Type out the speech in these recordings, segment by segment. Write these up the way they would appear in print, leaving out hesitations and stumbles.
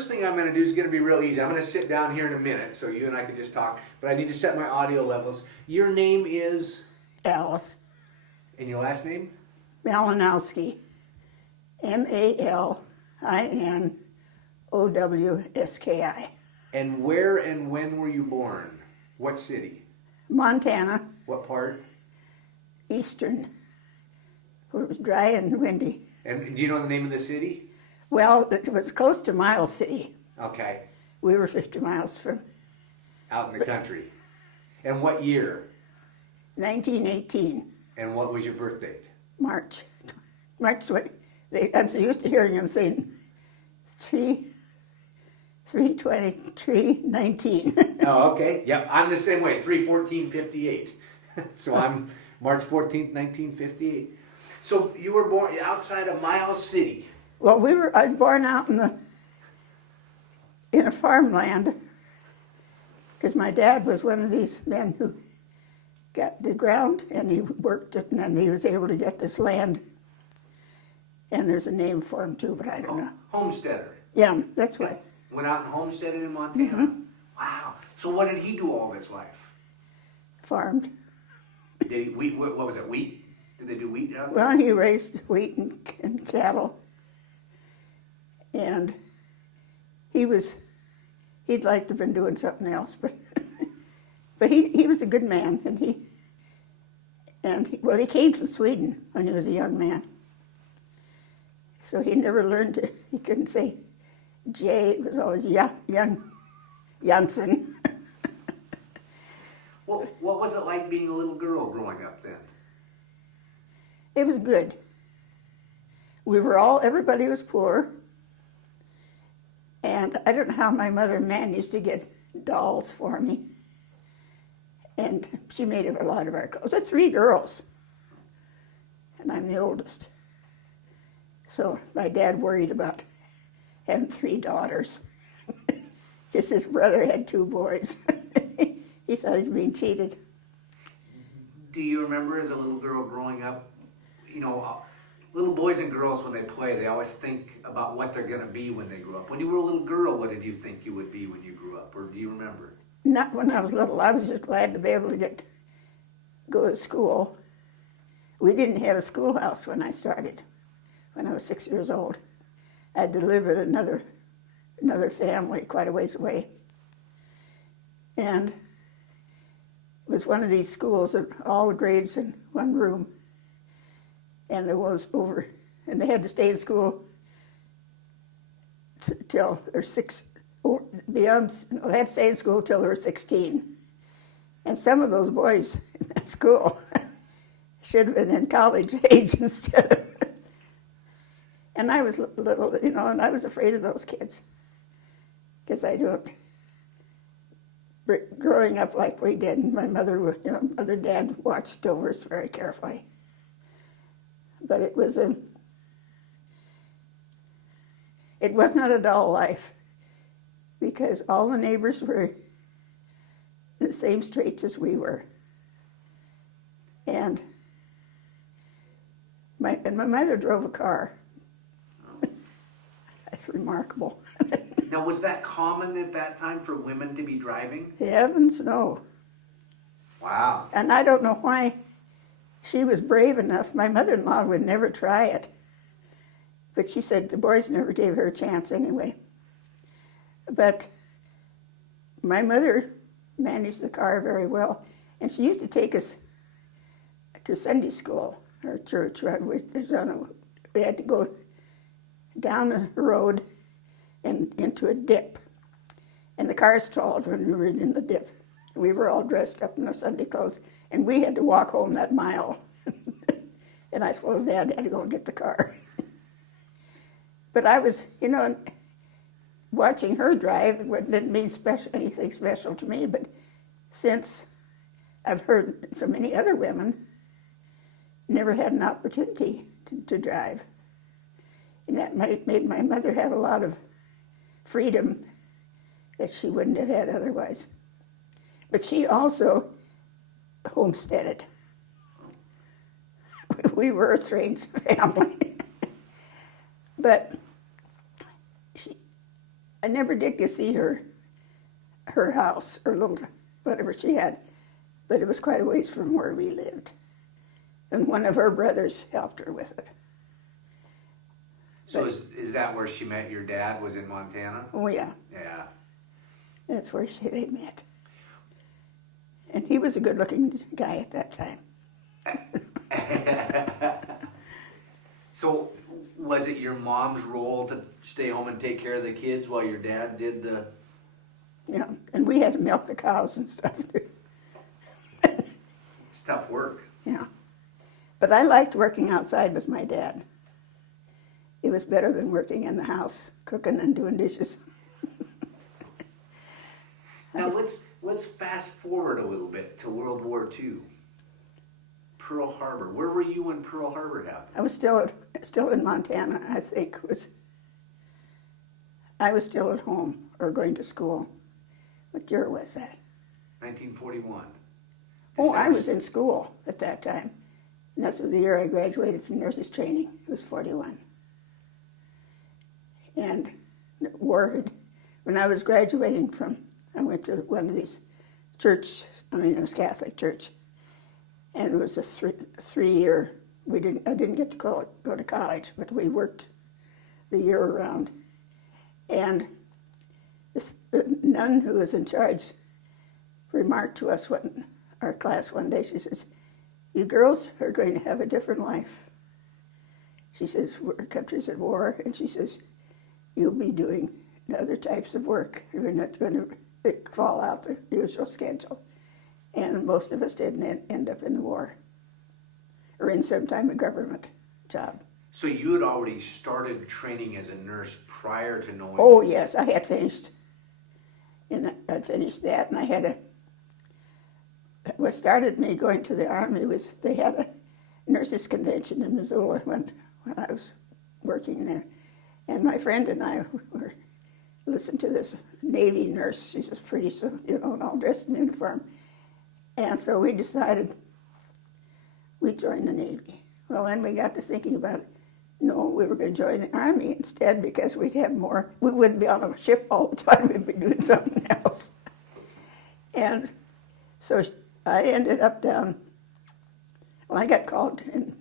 first thing I'm going to do is going to be real easy. I'm going to sit down here in a minute so you and I can just talk, but I need to set my audio levels. Your name is? Alice. And your last name? Malinkowski. Malinkowski. And where and when were you born? What city? Montana, What part? eastern, where it was dry and windy. And do you know the name of the city? Well, it was close to Miles City. Okay. We were 50 miles from Out in the country. And what year? 1918, And what was your birth date? March. March, what? I'm so used to hearing them saying 3/23/19. Oh, okay. Yep, I'm the same way. 3/14/58. So I'm March 14th, 1958. So you were born outside of Miles City. Well, I was born out in a farmland, because my dad was one of these men who got the ground and he worked it, and then he was able to get this land. And there's a name for him too, but I don't know. Homesteader. Yeah, that's what. Went out and homesteaded in Montana. Wow. So what did he do all his life? Farmed. Did he, wheat? What was it? Wheat? Did they do wheat out there? Well, he raised wheat and cattle. And he'd like to have been doing something else, but he was a good man, and he came from Sweden when he was a young man. So he never learned he couldn't say J, it was always young Janssen. What was it like being a little girl growing up then? It was good. Everybody was poor. And I don't know how my mother managed to get dolls for me. And she made a lot of our clothes. That's 3 girls. And I'm the oldest. So my dad worried about having 3 daughters. Because his brother had 2 boys. He thought he was being cheated. Do you remember as a little girl growing up, little boys and girls when they play, they always think about what they're going to be when they grow up. When you were a little girl, what did you think you would be when you grew up? Or do you remember? Not when I was little. I was just glad to be able to go to school. We didn't have a schoolhouse when I started, when I was 6 years old. I had to live at another family quite a ways away. And it was one of these schools that all the grades in one room. And they had to stay in school till they're they had to stay in school till they were 16. And some of those boys in that school should have been in college age instead of. And I was little, and I was afraid of those kids. Because growing up like we did, and my mother and dad watched over us very carefully. But it was not a dull life, because all the neighbors were in the same straits as we were. And my mother drove a car. That's remarkable. Now, was that common at that time for women to be driving? Heavens, no. Wow. And I don't know why she was brave enough. My mother-in-law would never try it. But she said the boys never gave her a chance anyway. But my mother managed the car very well. And she used to take us to Sunday school, or church. We had to go down the road and into a dip. And the car stalled when we were in the dip. We were all dressed up in our Sunday clothes, and we had to walk home that mile. And I suppose Dad had to go and get the car. But I was, watching her drive, it didn't mean anything special to me, but since I've heard so many other women never had an opportunity to drive. And that made my mother have a lot of freedom that she wouldn't have had otherwise. But she also homesteaded. We were a strange family. But I never did get to see her house or little whatever she had, but it was quite a ways from where we lived. And one of her brothers helped her with it. So is that where she met your dad, was in Montana? Oh, yeah. Yeah. That's where they met. And he was a good-looking guy at that time. So was it your mom's role to stay home and take care of the kids while your dad did the... Yeah, and we had to milk the cows and stuff too. It's tough work. Yeah. But I liked working outside with my dad. It was better than working in the house, cooking and doing dishes. Now let's fast forward a little bit to World War II. Pearl Harbor. Where were you when Pearl Harbor happened? I was still in Montana, I think. I was still at home or going to school. What year was that? 1941. Oh, I was in school at that time. And that's the year I graduated from nurses training. It was 41. And the war had, when I was graduating from, I went to one of these it was Catholic church. And it was a three-year, I didn't get to go to college, but we worked the year around. And the nun who was in charge remarked to us, our class one day, she says, "You girls are going to have a different life." She says, "Our country's at war," and she says, "You'll be doing other types of work. You're not going to fall out the usual schedule." And most of us didn't end up in the war or in some type of government job. So you had already started training as a nurse prior to knowing... Oh, yes, I had finished. And I'd finished that, and I had what started me going to the Army was they had a nurses' convention in Missoula when I was working there. And my friend and I listened to this Navy nurse. She was pretty, all dressed in uniform. And so we decided we'd join the Navy. Well, then we got to thinking about it. No, we were going to join the Army instead because we'd have more, we wouldn't be on a ship all the time, we'd be doing something else. And so I ended up I got called in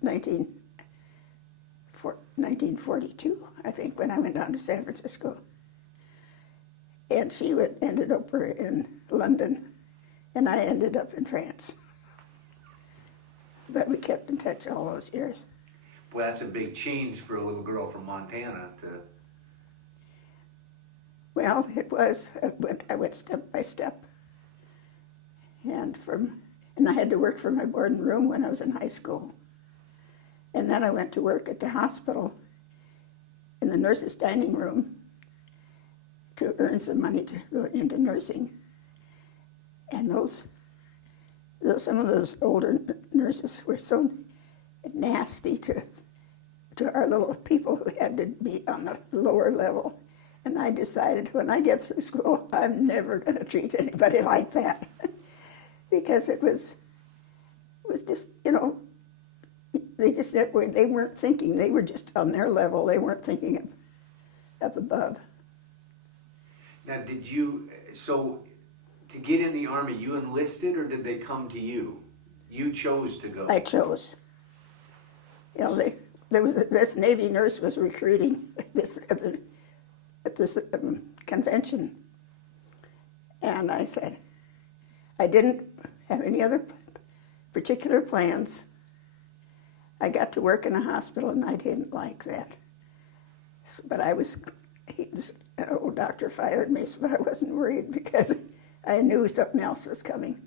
1942, I think, when I went down to San Francisco. And she ended up in London, and I ended up in France. But we kept in touch all those years. Well, that's a big change for a little girl from Montana to... Well, it was. I went step by step. And I had to work for my board and room when I was in high school. And then I went to work at the hospital in the nurses' dining room to earn some money to go into nursing. And some of those older nurses were so nasty to our little people who had to be on the lower level. And I decided when I get through school, I'm never going to treat anybody like that. Because it was just, they weren't thinking. They were just on their level. They weren't thinking up above. Now, so to get in the Army, you enlisted or did they come to you? You chose to go. I chose. This Navy nurse was recruiting this at this convention. And I said, I didn't have any other particular plans. I got to work in a hospital and I didn't like that. But an old doctor fired me, but I wasn't worried because I knew something else was coming.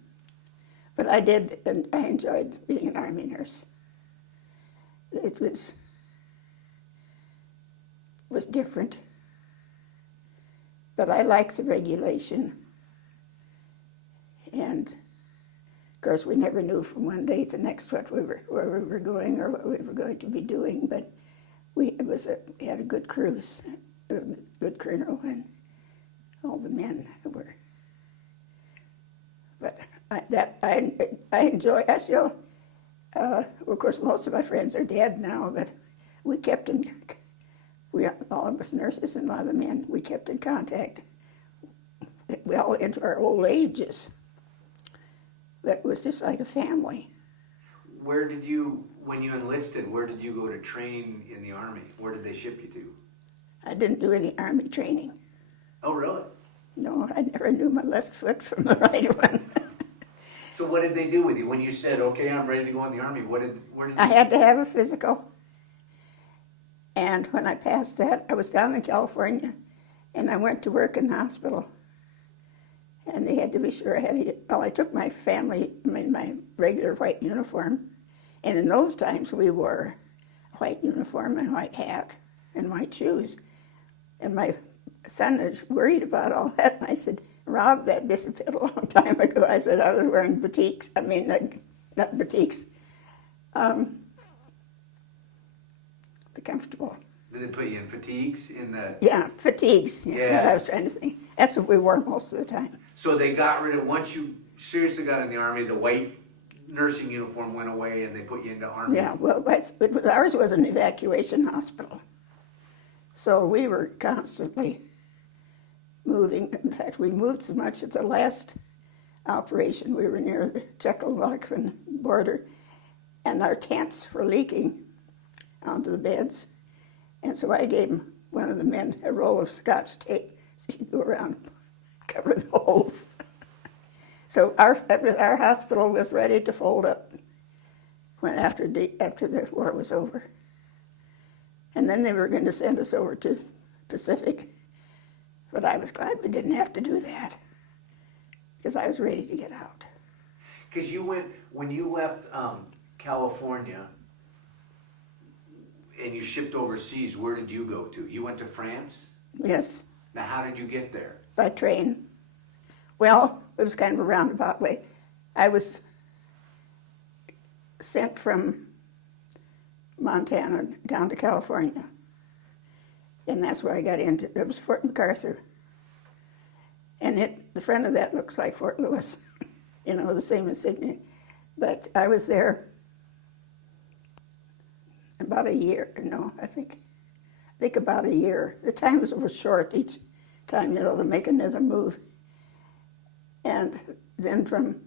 But I did, and I enjoyed being an Army nurse. It was different. But I liked the regulation. And of course, we never knew from one day to the next where we were going or what we were going to be doing. But we had a good cruise, a good colonel, and all the men were. But I enjoy. I still, of course, most of my friends are dead now, but we kept in all of us nurses and a lot of the men, we kept in contact well into our old ages. But it was just like a family. Where did you, when you enlisted, where did you go to train in the Army? Where did they ship you to? I didn't do any Army training. Oh, really? No, I never knew my left foot from the right one. So what did they do with you when you said, okay, I'm ready to go in the Army? Where did I you... had to have a physical. And when I passed that, I was down in California, and I went to work in the hospital. And they had to be sure I had it. Well, I took my my regular white uniform. And in those times, we wore a white uniform and white hat and white shoes. And my son was worried about all that. And I said, Rob, that disappeared a long time ago. I said, I was wearing batiks. I mean, not batiks. The comfortable. Did they put you in fatigues in the... Yeah, fatigues. That's Yeah. what I was trying to say. That's what we wore most of the time. So they got rid of, once you seriously got in the Army, the white nursing uniform went away and they put you into Army. Yeah, well, ours was an evacuation hospital. So we were constantly moving. In fact, we moved so much at the last operation. We were near the Czechoslovakian border, and our tents were leaking onto the beds. And so I gave one of the men a roll of Scotch tape so he could go around and cover the holes. So our hospital was ready to fold up after the war was over. And then they were going to send us over to the Pacific. But I was glad we didn't have to do that, because I was ready to get out. Because you went, when you left California and you shipped overseas, where did you go to? You went to France? Yes, Now, how did you get there? by train. Well, it was kind of a roundabout way. I was sent from Montana down to California. And that's where I got into. It was Fort MacArthur. And the front of that looks like Fort Lewis, you know, the same insignia. But I was there about a year, I think about a year. The times were short each time, to make another move. And then from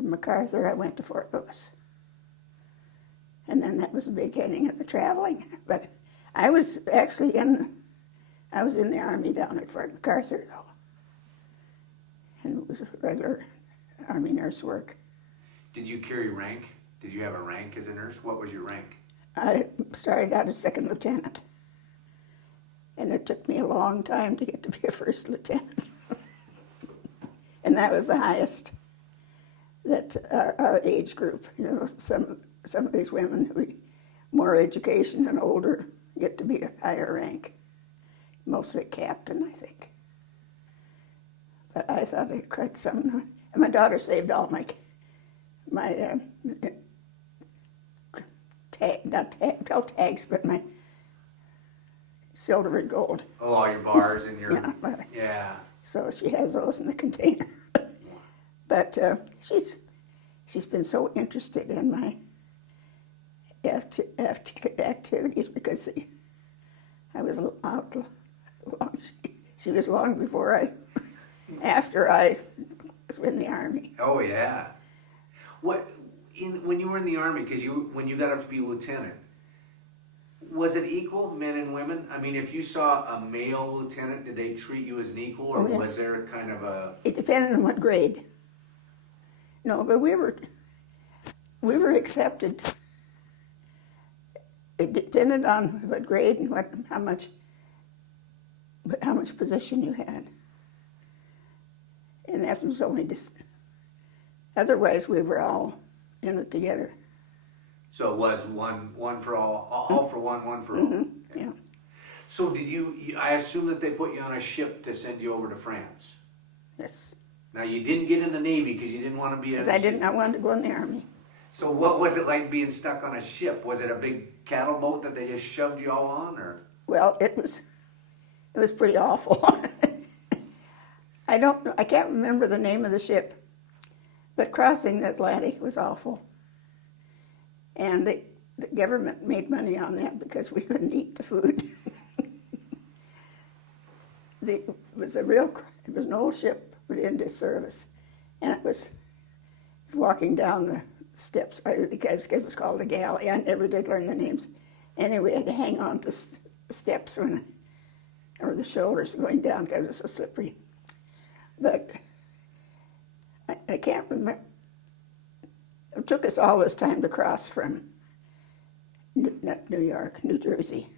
MacArthur, I went to Fort Lewis. And then that was the beginning of the traveling. But I was actually in the Army down at Fort MacArthur, though. And it was regular Army nurse work. Did you carry rank? Did you have a rank as a nurse? What was your rank? I started out as second lieutenant. And it took me a long time to get to be a first lieutenant. And that was the highest that our age group, some of these women who had more education and older get to be a higher rank. Mostly captain, I think. But I thought I'd quite something. And my daughter saved all my tags, but my silver and gold. Oh, all your bars and your... Yeah. Yeah. So she has those in the container. But she's been so interested in my activities because I was out long. She was long before after I was in the Army. Oh, yeah. When you were in the Army, because when you got up to be lieutenant, was it equal, men and women? I mean, if you saw a male lieutenant, did they treat you as an equal, or yes. was there kind of a... It depended on what grade. No, but we were accepted. It depended on what grade and how much position you had. And that was only just... Otherwise, we were all in it together. So it was one for all for one for all. Mm-hmm. Yeah. So I assume that they put you on a ship to send you over to France. Yes. Now, you didn't get in the Navy because you didn't want to be Because I wanted to go in the Army. So what was it like being stuck on a ship? Was it a big cattle boat that they just shoved you all on, or? Well, it was pretty awful. I can't remember the name of the ship, but crossing the Atlantic was awful. And the government made money on that because we couldn't eat the food. It was an old ship put into service, and it was walking down the steps. I guess it's called a galley. I never did learn the names. Anyway, I had to hang on to the steps or the shoulders going down because it was so slippery. But I can't remember. It took us all this time to cross from not New York, New Jersey,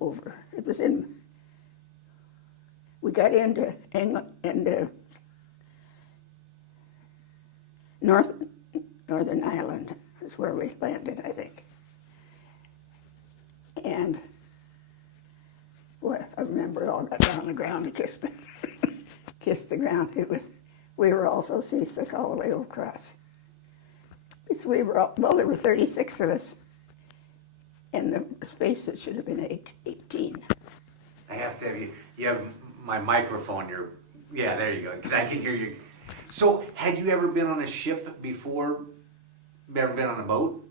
over. It was we got into England, into Northern Ireland is where we landed, I think. And boy, I remember all got down on the ground and kissed the ground. We were all so seasick all the way across. There were 36 of us, and the space that should have been 18. I have to have you have my microphone, yeah, there you go, because I can hear you. So, had you ever been on a ship before? Ever been on a boat?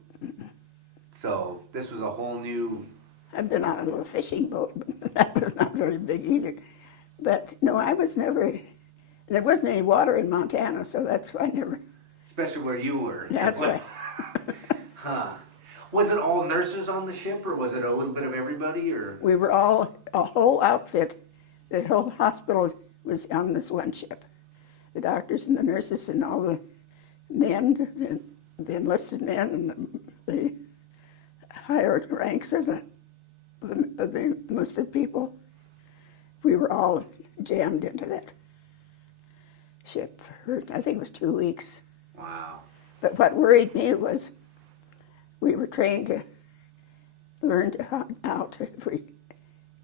So, this was a whole new... I've been on a little fishing boat, but that was not very big either. But no, I was never... There wasn't any water in Montana, so that's why I never... Especially where you were. That's right. Huh. Was it all nurses on the ship, or was it a little bit of everybody, or? We were all, a whole outfit. The whole hospital was on this one ship. The doctors and the nurses and all the men, the enlisted men and the higher ranks of the enlisted people. We were all jammed into that ship for, I think it was 2 weeks. Wow. But what worried me was we were trained to learn how to,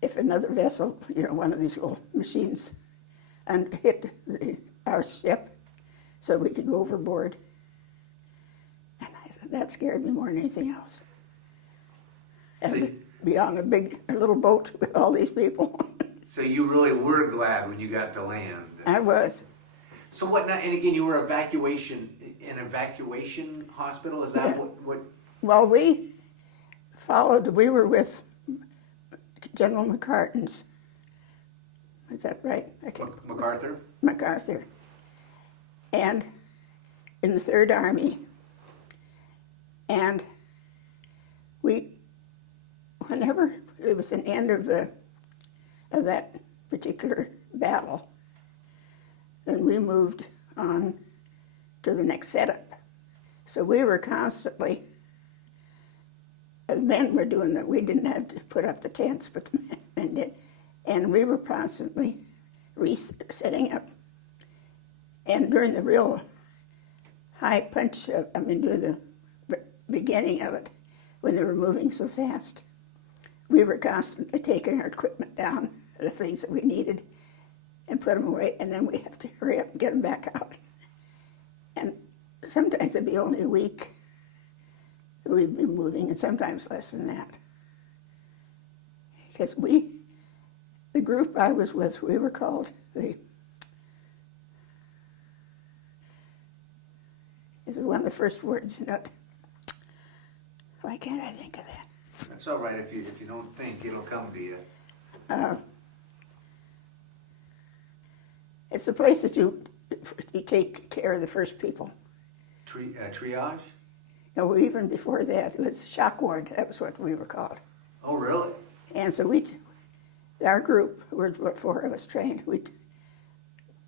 if another vessel, one of these little machines, and hit our ship so we could go overboard. And I said, that scared me more than anything else. And be on a little boat with all these people. So you really were glad when you got to land. I was. So what now, and again, you were evacuation hospital, is that Yeah. what? Well, we were with General McCartan's. Is that right? MacArthur? MacArthur. And in the Third Army. And whenever it was an end of that particular battle, then we moved on to the next setup. So we were constantly, the men were doing that. We didn't have to put up the tents, but the men did. And we were constantly setting up. And during the real high punch, during the beginning of it, when they were moving so fast, we were constantly taking our equipment down, the things that we needed, and put them away, and then we have to hurry up and get them back out. And sometimes it'd be only a week that we'd be moving, and sometimes less than that. Because the group I was with, we were called this is one of the first words, why can't I think of that? That's all right, if you don't think, it'll come to you. It's a place that you take care of the first people. Triage? No, even before that, it was shock ward. That was what we were called. Oh, really? And so our group, were 4 of us trained.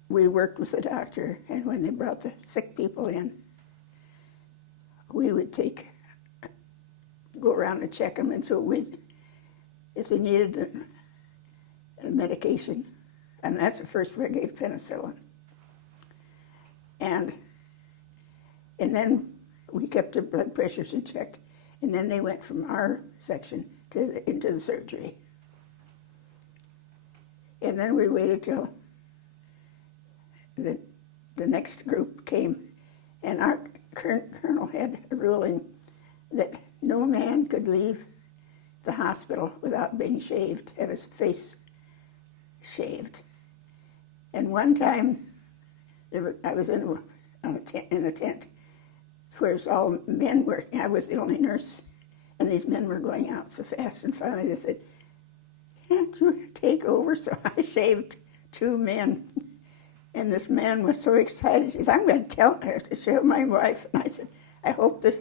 We worked with the doctor, and when they brought the sick people in, we would go around and check them. And so if they needed a medication, and that's the first we gave penicillin. And then we kept their blood pressures in check. And then they went from our section into the surgery. And then we waited till the next group came, and our colonel had a ruling that no man could leave the hospital without being shaved, have his face shaved. And one time, I was in a tent where it was all men working. I was the only nurse, and these men were going out so fast. And finally they said, "Can't you take over?" So I shaved 2 men. And this man was so excited. He said, "I'm going to show my wife." And I said, "I hope that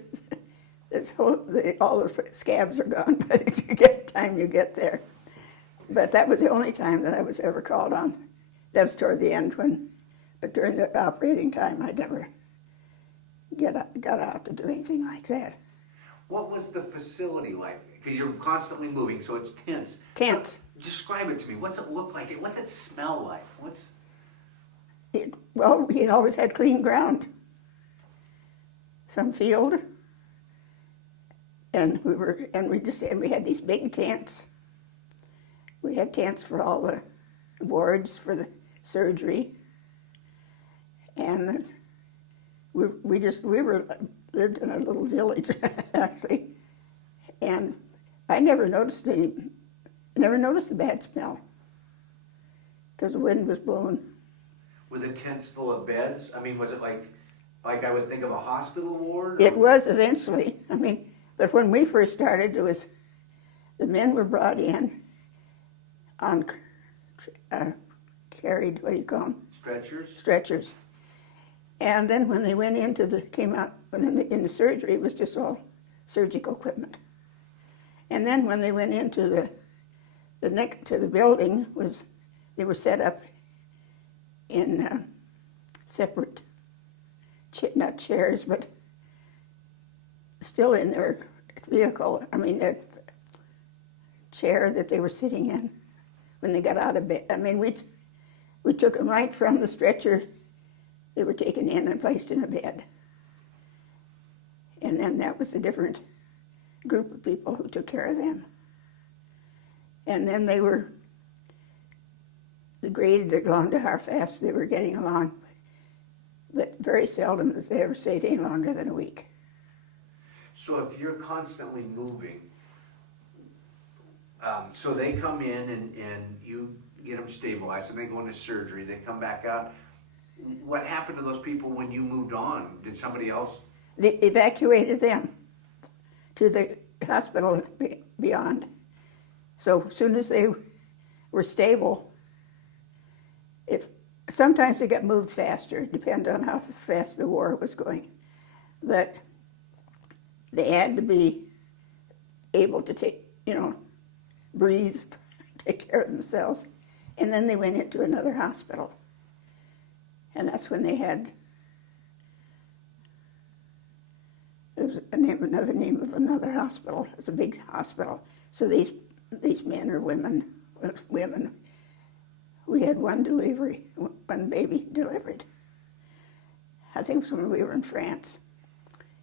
all the scabs are gone by the time you get there." But that was the only time that I was ever called on. That was toward the end but during the operating time, I never got out to do anything like that. What was the facility like? Because you're constantly moving, so it's tense. Tense. Describe it to me. What's it look like? What's it smell like? Well, we always had clean ground. Some field. And we had these big tents. We had tents for all the wards, for the surgery. And we lived in a little village, actually. And I never noticed the bad smell, because the wind was blowing. Were the tents full of beds? I mean, was it like I would think of a hospital ward? It was eventually. I mean, but when we first started, the men were brought in on carried, what do you call them? Stretchers? Stretchers. And then when they went in the surgery, it was just all surgical equipment. And then when they went into the building, they were set up in separate, not chairs, but still in their vehicle. I mean, that chair that they were sitting in when they got out of bed. I mean, we took them right from the stretcher. They were taken in and placed in a bed. And then that was a different group of people who took care of them. And then they were graded along to how fast they were getting along. But very seldom did they ever stay any longer than a week. So if you're constantly moving, so they come in and you get them stabilized and they go into surgery, they come back out. What happened to those people when you moved on? Did somebody else? They evacuated them to the hospital beyond. So as soon as they were stable, sometimes they got moved faster, depending on how fast the war was going. But they had to be able to breathe, take care of themselves. And then they went into another hospital. And that's when they had, it was another name of another hospital. It's a big hospital. So these men or women, we had one baby delivered. I think it was when we were in France.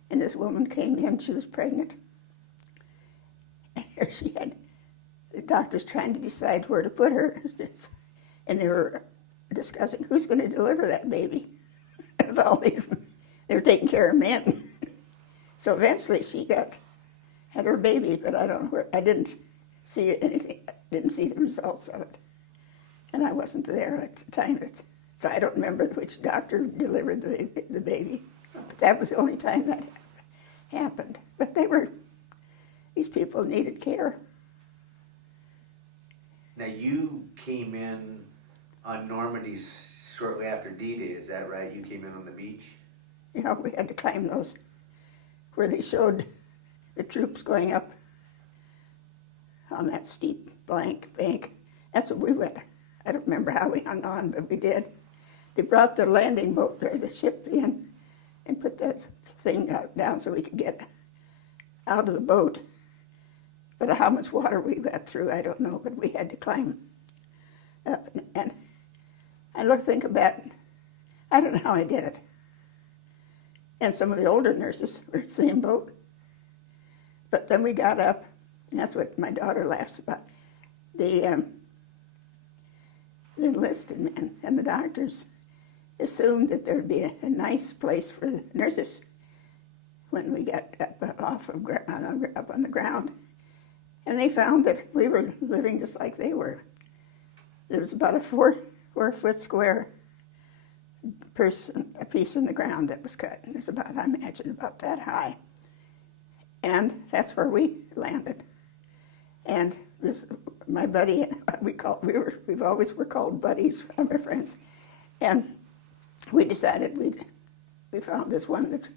And this woman came in, she was pregnant. And here she had, the doctors trying to decide where to put her. And they were discussing who's going to deliver that baby. With all these, they were taking care of men. So eventually she had her baby, but I don't know where, I didn't see anything, didn't see the results of it. And I wasn't there at the time, so I don't remember which doctor delivered the baby. But that was the only time that happened. But these people needed care. Now you came in on Normandy shortly after D-Day, is that right? You came in on the beach? Yeah, we had to climb those where they showed the troops going up on that steep bank. That's what we went. I don't remember how we hung on, but we did. They brought the landing boat, or the ship in, and put that thing down so we could get out of the boat. But how much water we got through, I don't know, but we had to climb up. And I think about it, I don't know how I did it. And some of the older nurses were in the same boat. But then we got up, and that's what my daughter laughs about. The enlisted men and the doctors assumed that there'd be a nice place for the nurses when we got up on the ground. And they found that we were living just like they were. There was about a 4-foot square a piece in the ground that was cut. And it's about, I imagine, about that high. And that's where we landed. And this, my buddy, we've always were called buddies, my friends. And we decided we found this one that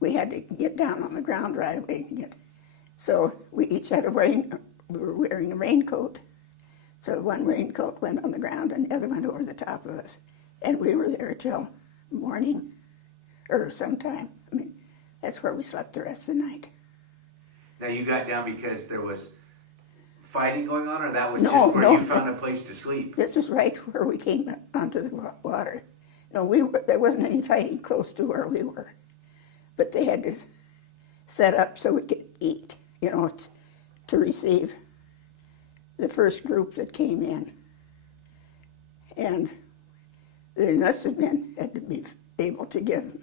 we had to get down on the ground right away. So we each had we were wearing a raincoat. So one raincoat went on the ground and the other went over the top of us. And we were there till morning or sometime. I mean, that's where we slept the rest of the night. Now you got down because there was fighting going on, or that was No, just where no. you found a place to sleep? This was right where we came onto the water. No, there wasn't any fighting close to where we were. But they had to set up so we could eat, to receive the first group that came in. And the enlisted men had to be able to give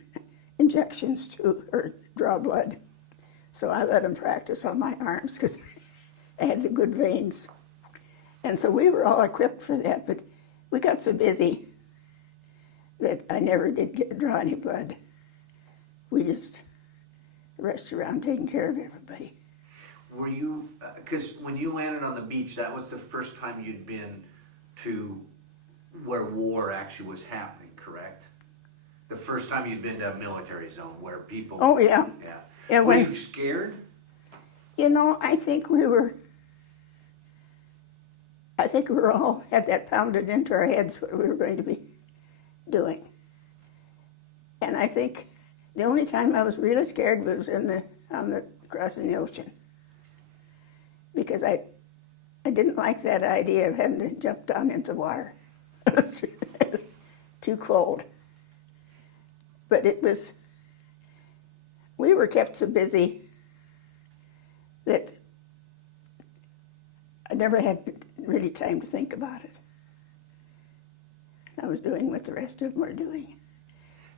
injections to, or draw blood. So I let them practice on my arms because I had the good veins. And so we were all equipped for that, but we got so busy that I never did draw any blood. We just rushed around taking care of everybody. Were you, because when you landed on the beach, that was the first time you'd been to where war actually was happening, correct? The first time you'd been to a military zone where people... Oh, yeah. Yeah. Were you scared? I think we were all had that pounded into our heads what we were going to be doing. And I think the only time I was really scared was crossing the ocean. Because I didn't like that idea of having to jump down into the water. It was too cold. But we were kept so busy that I never had really time to think about it. I was doing what the rest of them were doing.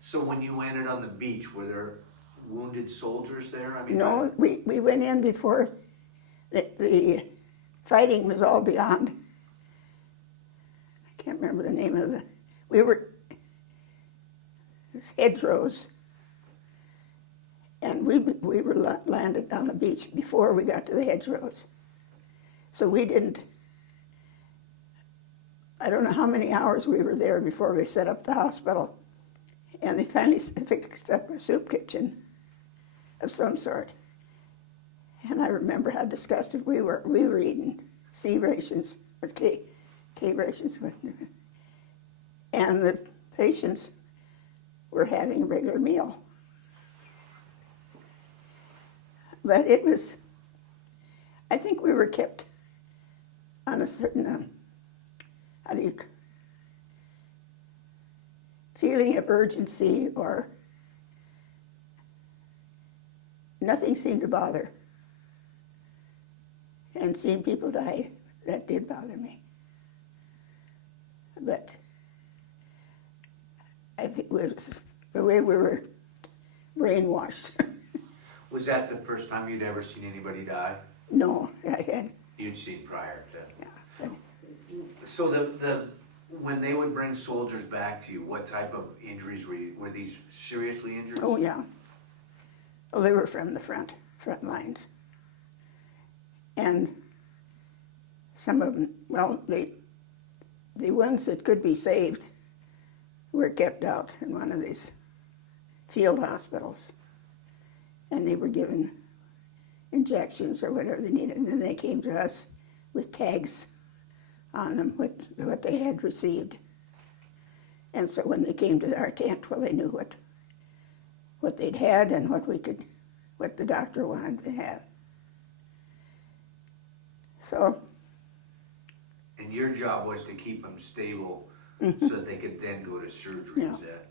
So when you landed on the beach, were there wounded soldiers there? I mean, No, we went in before the fighting was all beyond. I can't remember the name of it was hedgerows. And we were landed on the beach before we got to the hedgerows. So we didn't, I don't know how many hours we were there before we set up the hospital. And they finally fixed up a soup kitchen of some sort. And I remember how disgusted we were. We were eating C rations, K rations. And the patients were having a regular meal. But I think we were kept on a certain, feeling of urgency, or nothing seemed to bother. And seeing people die, that did bother me. But I think it was the way we were brainwashed. was that the first time you'd ever seen anybody die? No, I had. You'd seen prior to. Yeah. So when they would bring soldiers back to you, what type of injuries were these seriously injured? Oh, yeah. Well, they were from the front lines. And some of them, well, the ones that could be saved were kept out in one of these field hospitals. And they were given injections or whatever they needed. And then they came to us with tags on them with what they had received. And so when they came to our tent, well, they knew what they'd had and what the doctor wanted to have. So. And your job was to keep them stable so that they could then go to surgery, Yeah. is that?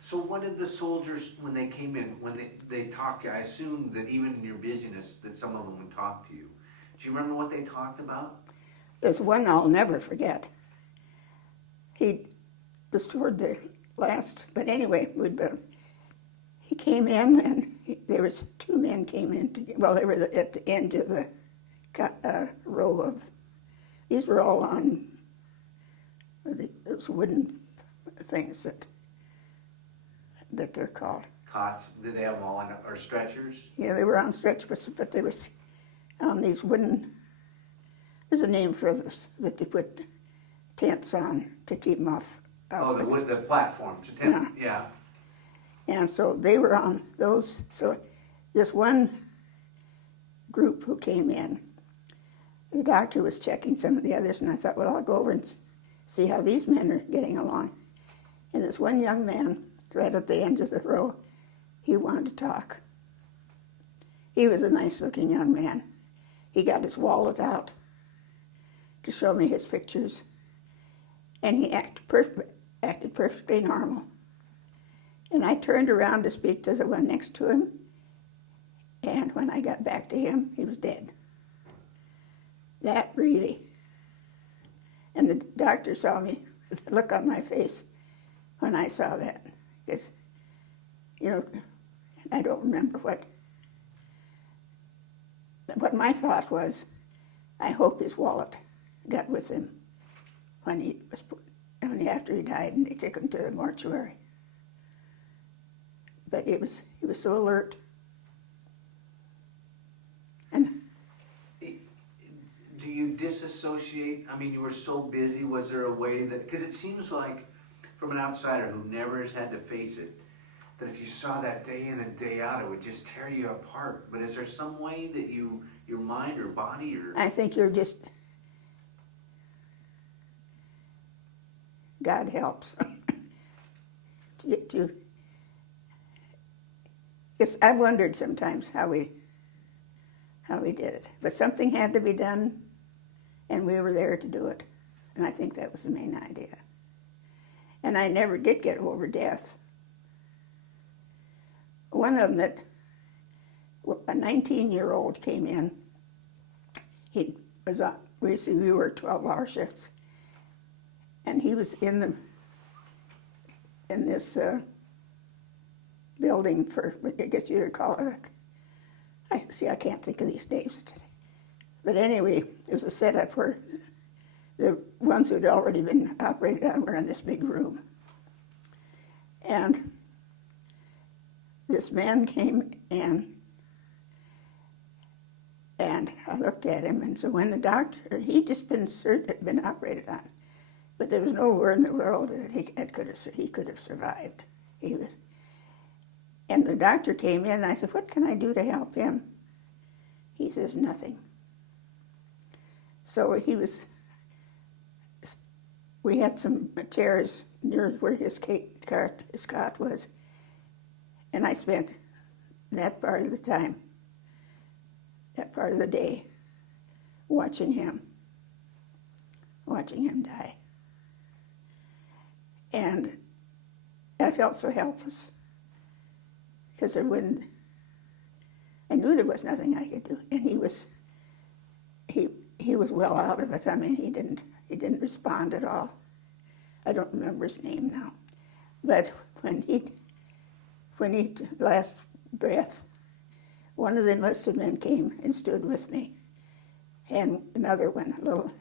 So what did the soldiers, when they came in, when they talked to you, I assume that even in your busyness that some of them would talk to you. Do you remember what they talked about? There's one I'll never forget. He was toward the last, but anyway, he came in and there was two men came in together. Well, they were at the end of the row of, these were all on those wooden things that they're called. Cots, did they have them all on, or stretchers? Yeah, they were on stretch, but they were on these wooden, there's a name for this, that they put tents on to keep them off. Oh, the platforms, the tent, yeah. And so they were on those. So this one group who came in, the doctor was checking some of the others, and I thought, well, I'll go over and see how these men are getting along. And this one young man, right at the end of the row, he wanted to talk. He was a nice-looking young man. He got his wallet out to show me his pictures, and he acted perfectly normal. And I turned around to speak to the one next to him, and when I got back to him, he was dead. That really. And the doctor saw me, the look on my face when I saw that. Because, I don't remember what my thought was. I hope his wallet got with him after he died, and they took him to the mortuary. But he was so alert. And do you disassociate? I mean, you were so busy. Was there a way that, because it seems like from an outsider who never has had to face it, that if you saw that day in and day out, it would just tear you apart. But is there some way that your mind or body or... I think you're just, God helps. Because I've wondered sometimes how we did it. But something had to be done, and we were there to do it. And I think that was the main idea. And I never did get over death. One of them, a 19-year-old came in. He was on, we worked 12-hour shifts, and he was in this building for, I guess you would call it, I can't think of these names today. But anyway, it was a setup where the ones who had already been operated on were in this big room. And this man came in, and I looked at him, and so when the doctor, he'd just been operated on, but there was nowhere in the world that he could have survived. And the doctor came in, and I said, "What can I do to help him?" He says, "Nothing." So we had some chairs near where his cot was, and I spent that part of the time, that part of the day, watching him die. And I felt so helpless, because I knew there was nothing I could do, and he was well out of it. I mean, he didn't respond at all. I don't remember his name now, but when he last breath, one of the enlisted men came and stood with me, and another one,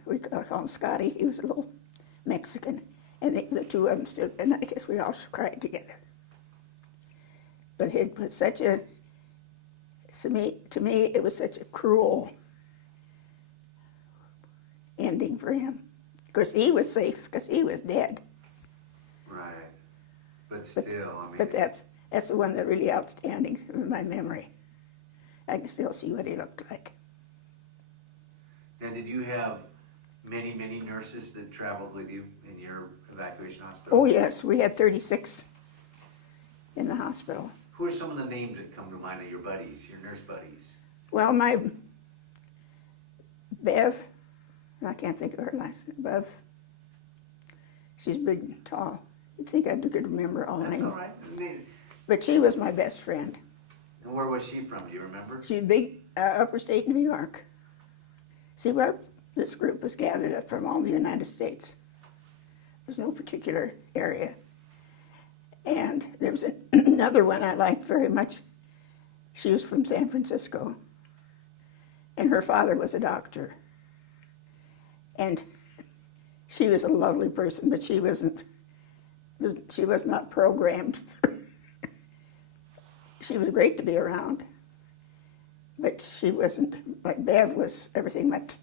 we call him Scotty. He was a little Mexican, and the two of them stood, and I guess we all cried together. But it was to me, it was such a cruel ending for him. Of course, he was safe because he was dead. Right, but still, I mean... But that's the one that really outstanding in my memory. I can still see what he looked like. Now, did you have many, many nurses that traveled with you in your evacuation hospital? Oh, yes, we had 36 in the hospital. Who are some of the names that come to mind of your buddies, your nurse buddies? Well, my Bev, I can't think of her last name, Bev. She's big and tall. You'd think I could remember all the names. That's all right. But she was my best friend. And where was she from? Do you remember? She's big, upper state New York. See, this group was gathered up from all the United States. There's no particular area. And there was another one I liked very much. She was from San Francisco, and her father was a doctor. And she was a lovely person, but she wasn't she was not programmed. She was great to be around, but she wasn't, like Bev was, everything went,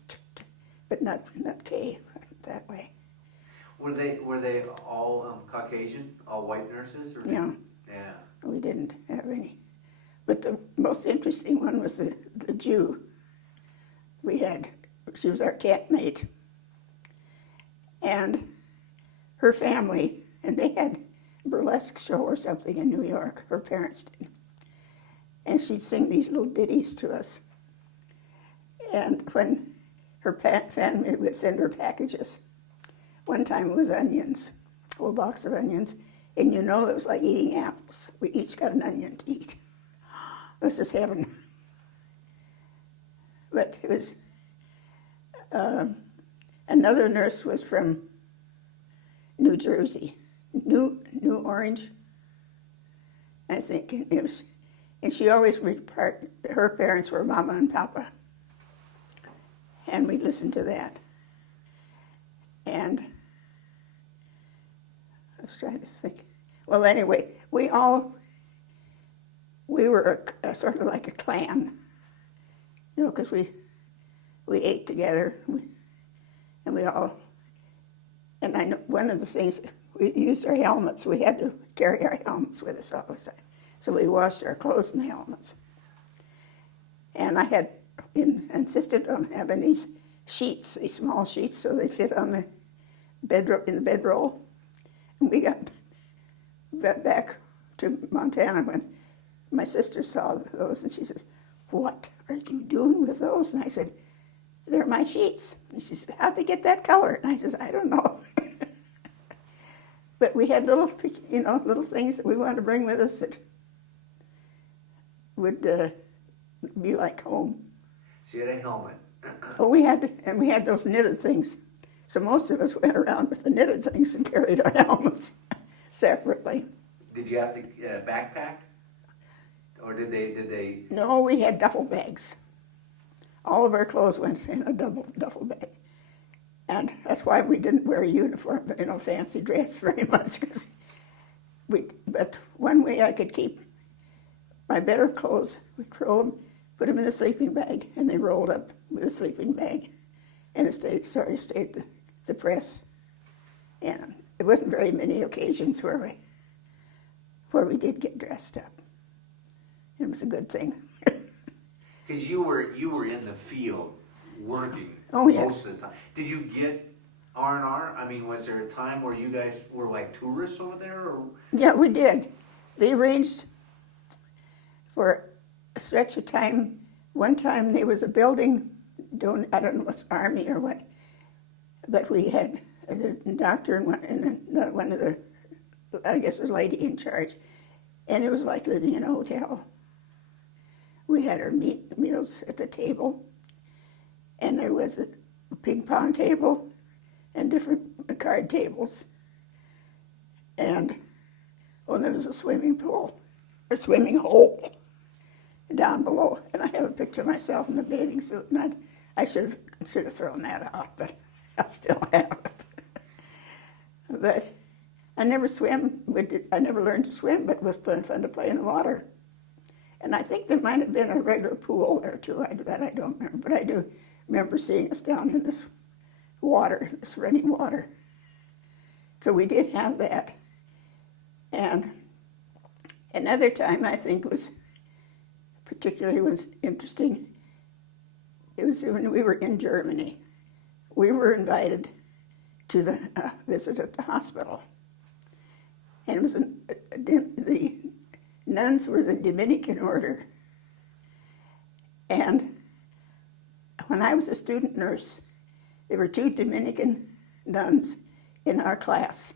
but not Kay that way. Were they all Caucasian, all white nurses? Or No. Yeah. We didn't have any. But the most interesting one was the Jew. She was our tent mate. And her family, and they had a burlesque show or something in New York, her parents did. And she'd sing these little ditties to us. And when her family would send her packages, one time it was onions, a whole box of onions, and it was like eating apples. We each got an onion to eat. It was just heaven. But it was, another nurse was from New Jersey, New Orange, I think it was. And she always her parents were Mama and Papa. And we'd listen to that. And I was trying to think. Well, anyway, we were a sort of like a clan, because we ate together, and I know one of the things, we used our helmets. We had to carry our helmets with us all the time. So we washed our clothes in the helmets. And I had insisted on having these sheets, these small sheets, so they fit on the in the bedroll. And we got back to Montana when my sister saw those, and she says, "What are you doing with those?" And I said, "They're my sheets." And she said, "How'd they get that color?" And I said, "I don't know." But we had little things that we wanted to bring with us that would be like home. So you had a helmet. Oh, we had those knitted things. So most of us went around with the knitted things and carried our helmets separately. Did you have to backpack? Or did they? No, we had duffel bags. All of our clothes went in a duffel bag. And that's why we didn't wear a uniform, fancy dress very much. But one way I could keep my better clothes, we'd roll them, put them in a sleeping bag, and they rolled up with a sleeping bag. And it stayed the press. And there wasn't very many occasions where we did get dressed up. It was a good thing. Because you were in the field working yes. Most of the time. Did you get R&R? I mean, was there a time where you guys were like tourists over there? Or? Yeah, we did. They arranged for a stretch of time. One time there was a building, I don't know if it was Army or what, but we had a doctor and one of the, I guess, was lady in charge, and it was like living in a hotel. We had our meals at the table, and there was a ping pong table and different card tables. And there was a swimming hole down below. And I have a picture of myself in the bathing suit, and I should have thrown that out, but I still have it. But I never swam. I never learned to swim, but it was fun to play in the water. And I think there might have been a regular pool there too. I don't remember, but I do remember seeing us down in this water, this running water. So we did have that. And another time I think was interesting. It was when we were in Germany. We were invited to the visit at the hospital. And it was the nuns were the Dominican order. And when I was a student nurse, there were 2 Dominican nuns in our class.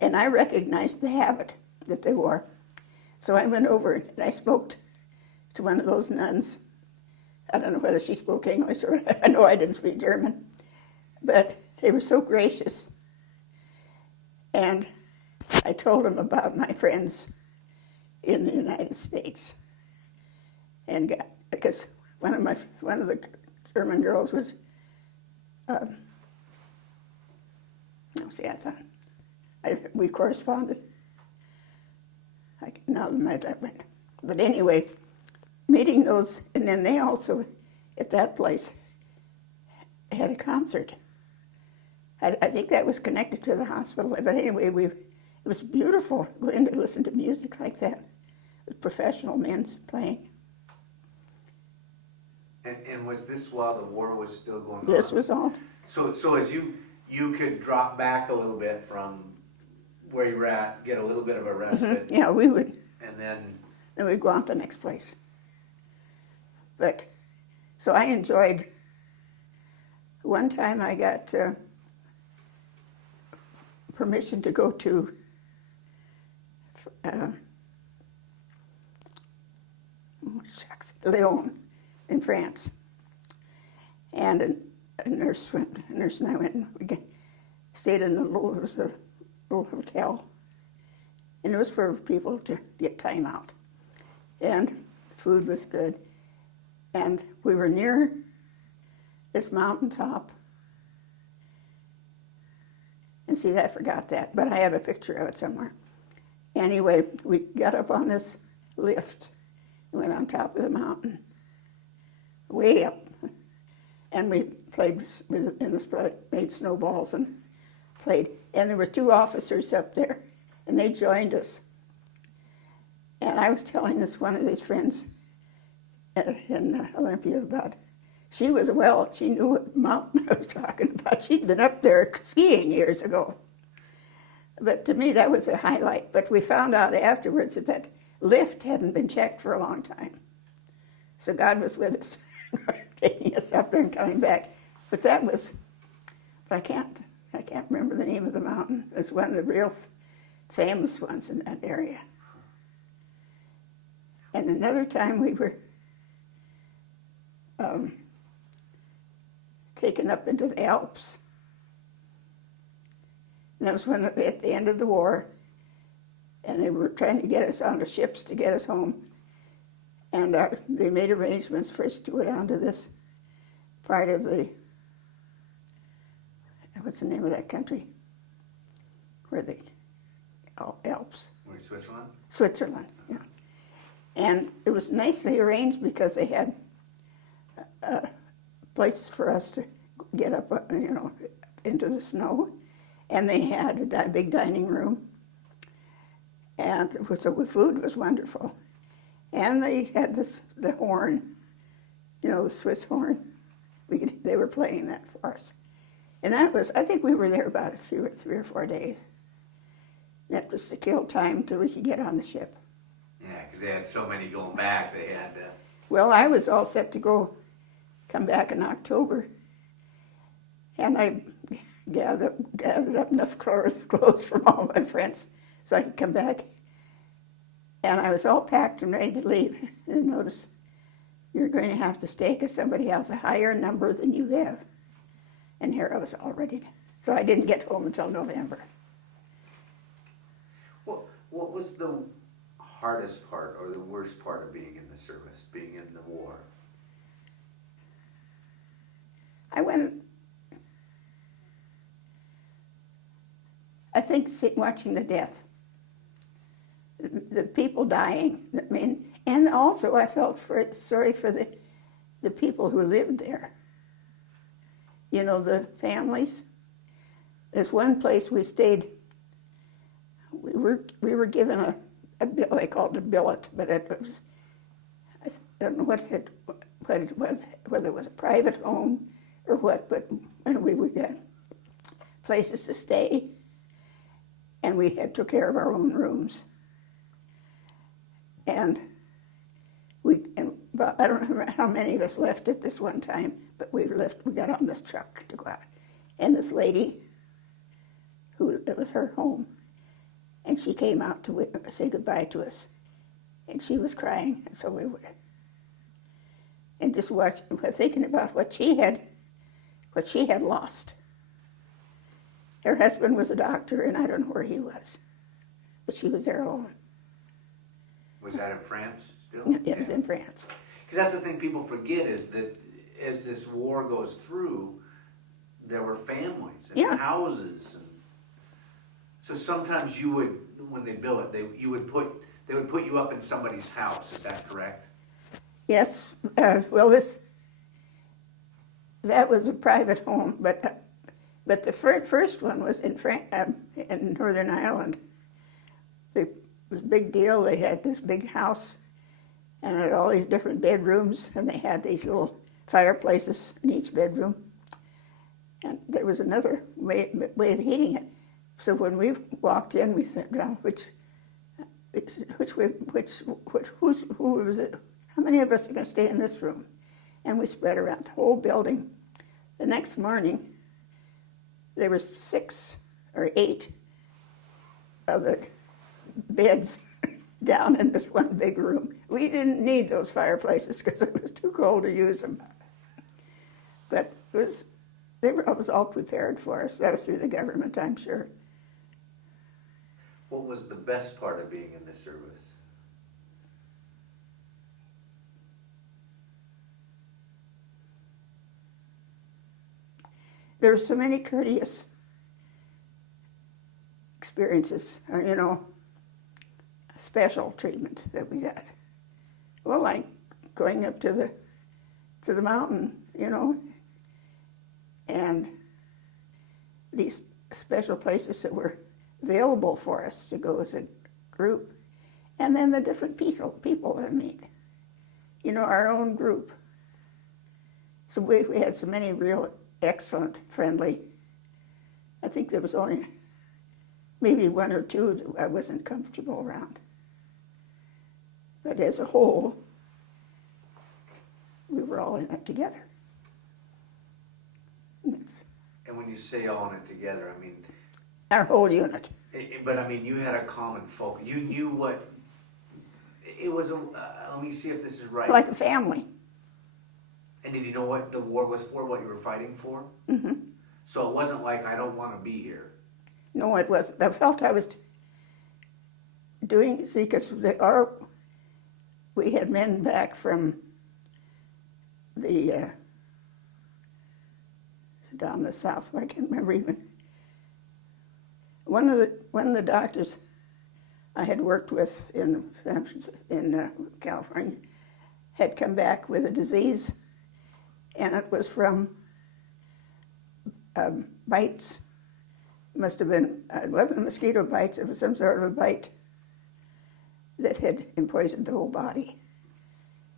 And I recognized the habit that they wore. So I went over and I spoke to one of those nuns. I don't know whether she spoke English or I know I didn't speak German. But they were so gracious. And I told them about my friends in the United States. And because one of the German girls was, we corresponded. Now that went. But anyway, meeting those, and then they also, at that place, had a concert. I think that was connected to the hospital. But anyway, it was beautiful going to listen to music like that with professional men playing. And was this while the war was still going on? This was all. So as you could drop back a little bit from where you were at, get a little bit of a respite. Yeah, we would. And then We'd go on to the next place. But, so I enjoyed, one time I got permission to go to Lyon in France. And a nurse and I went and we stayed in a little hotel. And it was for people to get time out. And the food was good. And we were near this mountaintop. And see, I forgot that, but I have a picture of it somewhere. Anyway, we got up on this lift and went on top of the mountain, way up. And we played in this place, made snowballs and played. And there were 2 officers up there, and they joined us. And I was telling this one of these friends in Olympia about, she knew what mountain I was talking about. She'd been up there skiing years ago. But to me, that was a highlight. But we found out afterwards that lift hadn't been checked for a long time. So God was with us, taking us up there and coming back. But that was, but I can't remember the name of the mountain. It was one of the real famous ones in that area. And another time we were taken up into the Alps. And that was when, at the end of the war, and they were trying to get us onto ships to get us home. And they made arrangements for us to go down to this part of the, what's the name of that country? Where the Alps. were you Switzerland? Switzerland, yeah. And it was nicely arranged because they had a place for us to get up, into the snow. And they had a big dining room. And so the food was wonderful. And they had the horn, the Swiss horn. They were playing that for us. And that was, I think we were there about 3 or 4 days. That was to kill time till we could get on the ship. Yeah, because they had so many going back, they had to... Well, I was all set to come back in October. And I gathered up enough clothes from all my friends so I could come back. And I was all packed and ready to leave. And notice, you're going to have to stay because somebody has a higher number than you have. And here I was all ready. So I didn't get home until November. What was the hardest part or the worst part of being in the service, being in the war? I think watching the death, the people dying. I mean, and also I felt sorry for the people who lived there. The families. There's one place we stayed. We were given a bill. They called it a billet, but it was, I don't know what it was, whether it was a private home or what. But we got places to stay. And we took care of our own rooms. And I don't remember how many of us left at this one time, but we got on this truck to go out. And this lady, it was her home, and she came out to say goodbye to us. And she was crying, and so we were. And just thinking about what she had lost. Her husband was a doctor, and I don't know where he was, but she was there alone. Was that in France still? Yeah, it was in France. Because that's the thing people forget is that as this war goes through, there were families and houses. And So sometimes you would, when they bill it, they would put you up in somebody's house, is that correct? Yes, well, that was a private home, but the first one was in Northern Ireland. It was a big deal. They had this big house, and it had all these different bedrooms, and they had these little fireplaces in each bedroom. And there was another way of heating it. So when we walked in, we said, "Well, who was it? How many of us are going to stay in this room?" And we spread around the whole building. The next morning, there were 6 or 8 of the beds down in this one big room. We didn't need those fireplaces because it was too cold to use them. But it was all prepared for us. That was through the government, I'm sure. What was the best part of being in the service? There were so many courteous experiences, special treatment that we got. Well, like going up to the mountain, and these special places that were available for us to go as a group, and then the different people that meet, our own group. So we had so many real excellent, friendly. I think there was only maybe 1 or 2 that I wasn't comfortable around. But as a whole, we were all in it together. And when you say all in it together, I mean... Our whole unit. But I mean, you had a common focus. You knew what... It was let me see if this is right. Like a family. And did you know what the war was for, what you were fighting for? Mm-hmm. So it wasn't like, I don't want to be here. No, it wasn't. I felt I was doing, because we had men back from down the south. I can't remember even. One of the doctors I had worked with in California had come back with a disease, and it was from bites. Must have been, it wasn't mosquito bites, it was some sort of a bite that had poisoned the whole body.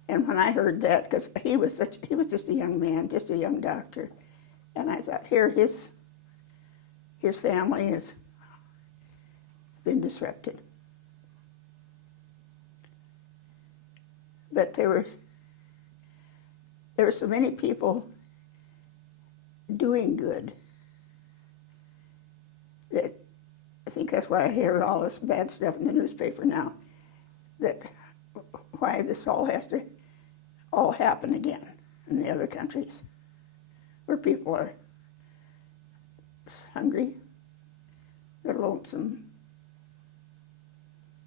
And when I heard that, because he was just a young man, just a young doctor, and I thought, here, his family has been disrupted. But there were so many people doing good that I think that's why I hear all this bad stuff in the newspaper now, that why this all has to all happen again in the other countries where people are hungry, they're lonesome,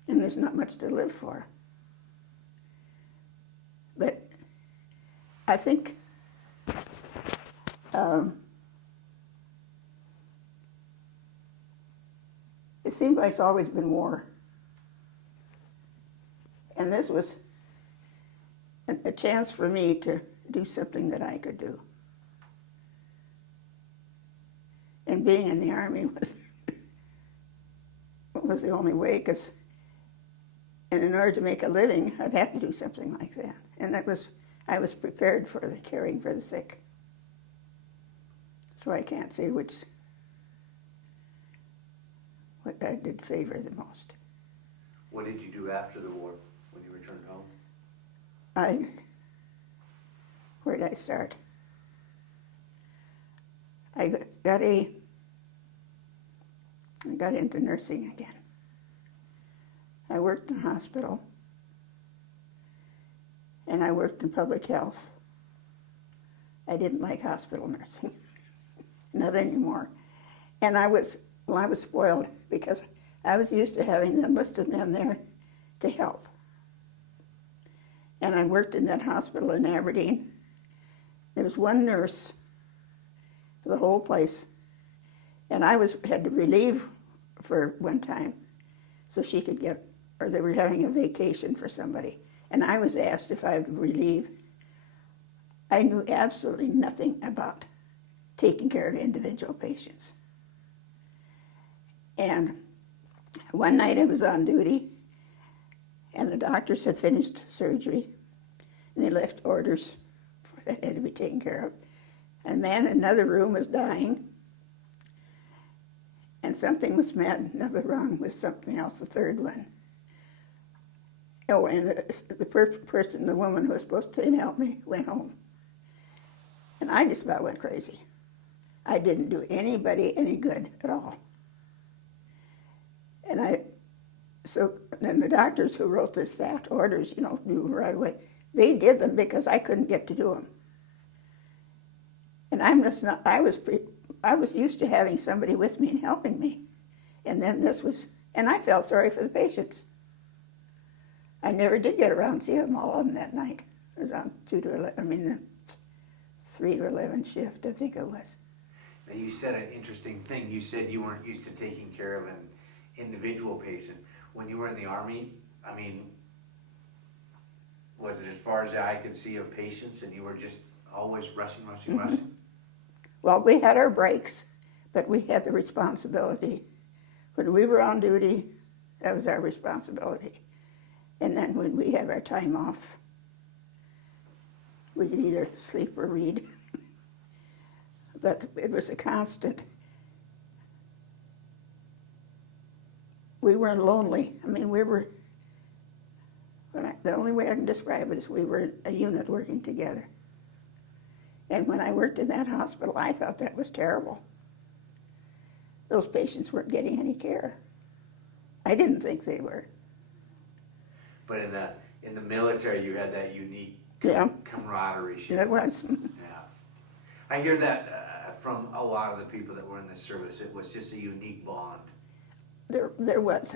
and there's not much to live for. But I think it seems like it's always been war. And this was a chance for me to do something that I could do. And being in the Army was the only way, because in order to make a living, I'd have to do something like that. And I was prepared for the caring for the sick. So I can't say what I did favor the most. What did you do after the war when you returned home? Where did I start? I got into nursing again. I worked in a hospital, and I worked in public health. I didn't like hospital nursing, not anymore. And I was spoiled because I was used to having the enlisted men there to help. And I worked in that hospital in Aberdeen. There was one nurse for the whole place, and I had to relieve for one time so she could get, or they were having a vacation for somebody. And I was asked if I would relieve. I knew absolutely nothing about taking care of individual patients. And one night I was on duty, and the doctors had finished surgery, and they left orders that had to be taken care of. And a man in another room was dying, and something was another wrong with something else, the third one. Oh, and the woman who was supposed to help me, went home. And I just about went crazy. I didn't do anybody any good at all. And so then the doctors who wrote the staff orders, do right away, they did them because I couldn't get to do them. And I'm just not, I was used to having somebody with me and helping me. And then and I felt sorry for the patients. I never did get around to see them all of them that night. It was on 3 to 11 shift, I think it was. Now you said an interesting thing. You said you weren't used to taking care of an individual patient. When you were in the Army, was it as far as the eye could see of patients and you were just always rushing? Well, we had our breaks, but we had the responsibility. When we were on duty, that was our responsibility. And then when we had our time off, we could either sleep or read. But it was a constant. We weren't lonely. The only way I can describe it is we were a unit working together. And when I worked in that hospital, I thought that was terrible. Those patients weren't getting any care. I didn't think they were. But in the military, you had that unique camaraderie. That was. Yeah. I hear that from a lot of the people that were in the service. It was just a unique bond. There was.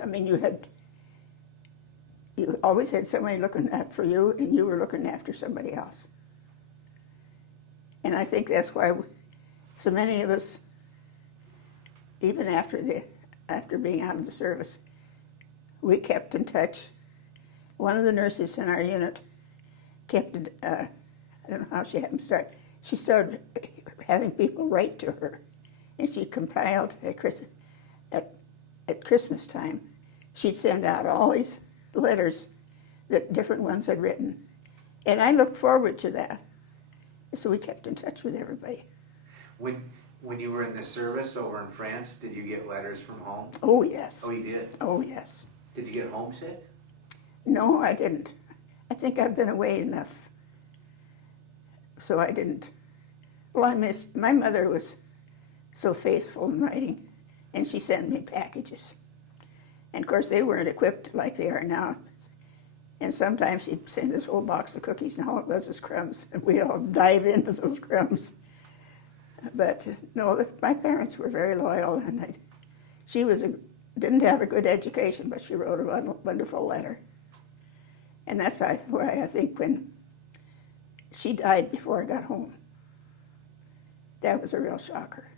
You always had somebody looking out for you, and you were looking after somebody else. And I think that's why so many of us, even after being out of the service, we kept in touch. One of the nurses in our unit kept, I don't know how she had them start. She started having people write to her, and she compiled at Christmas time. She'd send out all these letters that different ones had written, and I looked forward to that. So we kept in touch with everybody. When you were in the service over in France, did you get letters from home? Oh, yes. Oh, you did? Oh, yes. Did you get homesick? No, I didn't. I think I've been away enough. So I didn't. Well, my mother was so faithful in writing, and she sent me packages. And of course, they weren't equipped like they are now. And sometimes she'd send this whole box of cookies, and all it was crumbs. And we all dive into those crumbs. But no, my parents were very loyal, and she didn't have a good education, but she wrote a wonderful letter. And that's why I think when she died before I got home, that was a real shocker.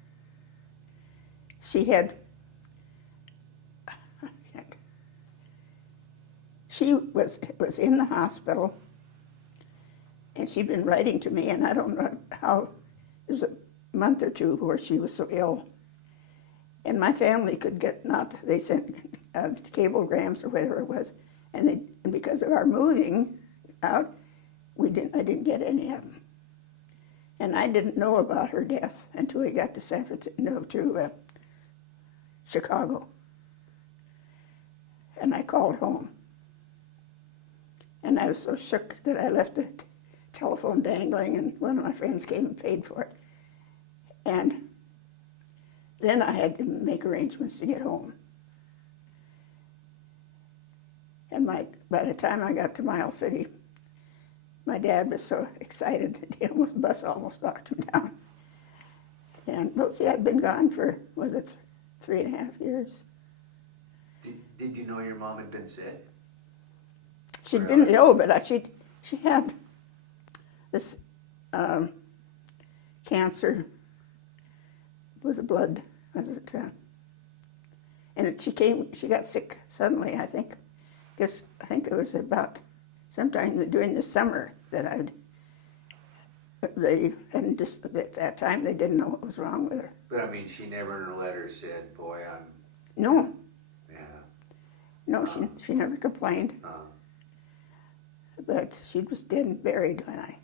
She was in the hospital, and she'd been writing to me, and I don't know how, it was a month or two where she was so ill. And my family could they sent cablegrams or whatever it was, and because of our moving out, I didn't get any of them. And I didn't know about her death until we got to to Chicago. And I called home. And I was so shook that I left the telephone dangling, and one of my friends came and paid for it. And then I had to make arrangements to get home. And by the time I got to Miles City, my dad was so excited, the bus almost knocked him down. And, I'd been gone for, 3.5 years. Did you know your mom had been sick? She'd been ill, but she had this cancer with the blood, And she got sick suddenly, I think. Because I think it was about sometime during the summer that and just at that time they didn't know what was wrong with her. But I mean, she never in her letter said, boy, I'm, No, yeah. no, she never complained. But she was dead and buried when I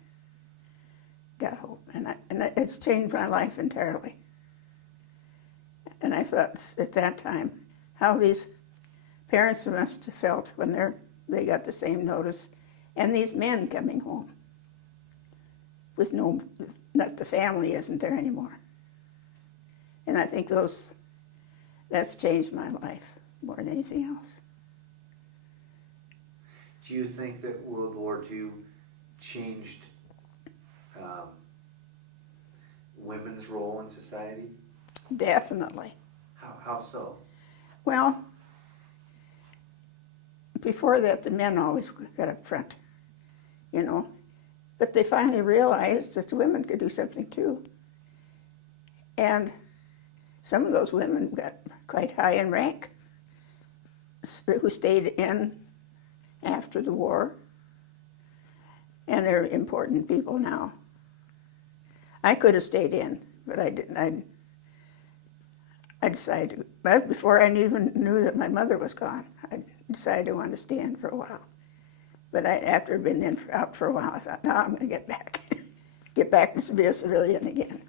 got home. And it's changed my life entirely. And I thought at that time, how these parents must have felt when they got the same notice, and these men coming home with not the family isn't there anymore. And I think that's changed my life more than anything else. Do you think that World War II changed women's role in society? Definitely. How so? Well, before that, the men always got up front, you know. But they finally realized that the women could do something too. And some of those women got quite high in rank, who stayed in after the war. And they're important people now. I could have stayed in, but I didn't. I decided, but before I even knew that my mother was gone, I decided I wanted to stay in for a while. But after I'd been out for a while, I thought, no, I'm going to get back. Get back and be a civilian again.